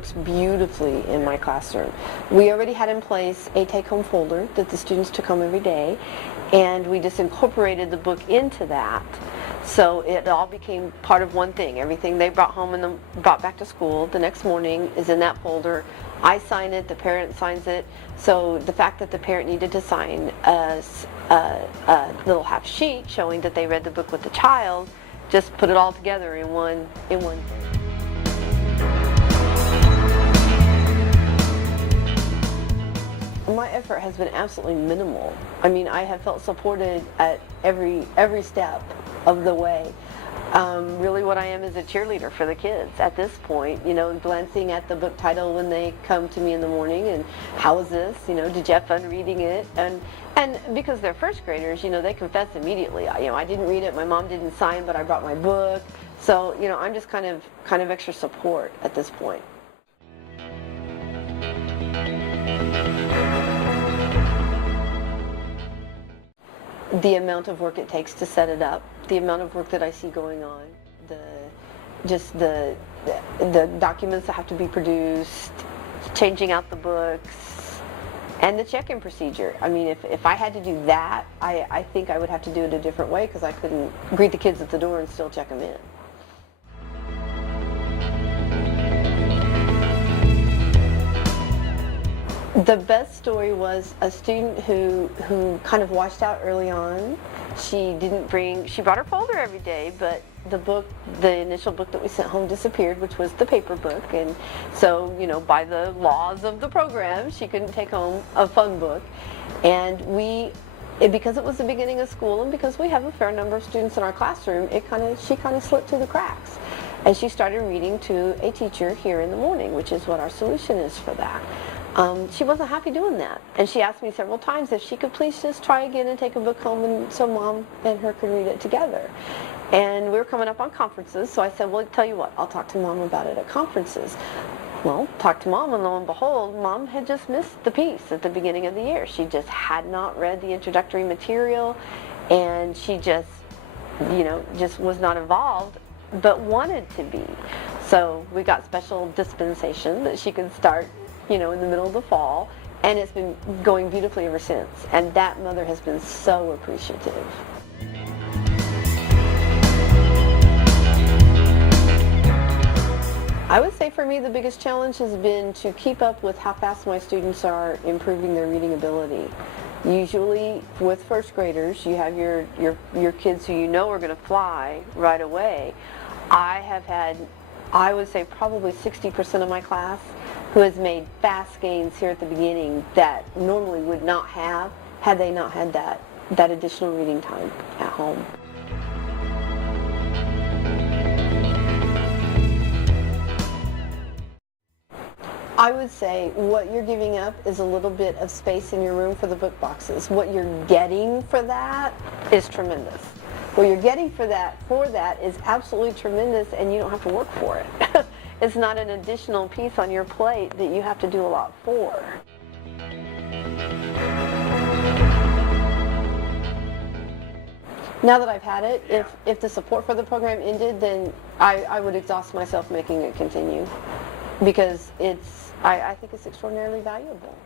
works beautifully in my classroom. We already had in place a take-home folder that the students took home every day, and we just incorporated the book into that. So it all became part of one thing. Everything they brought home and brought back to school the next morning is in that folder. I sign it, the parent signs it. So the fact that the parent needed to sign a little half sheet showing that they read the book with the child just put it all together in one thing. My effort has been absolutely minimal. I mean, I have felt supported at every step of the way. Really what I am is a cheerleader for the kids at this point, you know, glancing at the book title when they come to me in the morning and how is this, you know, did you have fun reading it? And because they're first graders, you know, they confess immediately. You know, I didn't read it, my mom didn't sign, but I brought my book. So, you know, I'm just kind of extra support at this point. The amount of work it takes to set it up, the amount of work that I see going on, the documents that have to be produced, changing out the books, and the check-in procedure. I mean, if I had to do that, I think I would have to do it a different way because I couldn't greet the kids at the door and still check them in. The best story was a student who kind of washed out early on. She brought her folder every day, but the initial book that we sent home disappeared, which was the paper book. And so, you know, by the laws of the program, she couldn't take home a fun book. And because it was the beginning of school and because we have a fair number of students in our classroom, she kind of slipped through the cracks. And she started reading to a teacher here in the morning, which is what our solution is for that. She wasn't happy doing that, and she asked me several times if she could please just try again and take a book home and so Mom and her could read it together. And we were coming up on conferences, so I said, well, tell you what, I'll talk to Mom about it at conferences. Well, talked to Mom, and lo and behold, Mom had just missed the piece at the beginning of the year. She just had not read the introductory material, and she just was not involved, but wanted to be. So we got special dispensation that she could start, you know, in the middle of the fall, and it's been going beautifully ever since. And that mother has been so appreciative. I would say for me the biggest challenge has been to keep up with how fast my students are improving their reading ability. Usually with first graders, you have your kids who you know are going to fly right away. I have had, I would say probably 60% of my class who has made fast gains here at the beginning that normally would not have had they not had that additional reading time at home. I would say what you're giving up is a little bit of space in your room for the book boxes. What you're getting for that is tremendous. What you're getting for that is absolutely tremendous, and you don't have to work for it. It's not an additional piece on your plate that you have to do a lot for. Now that I've had it, if the support for the program ended, then I would exhaust myself making it continue, because I think it's extraordinarily valuable.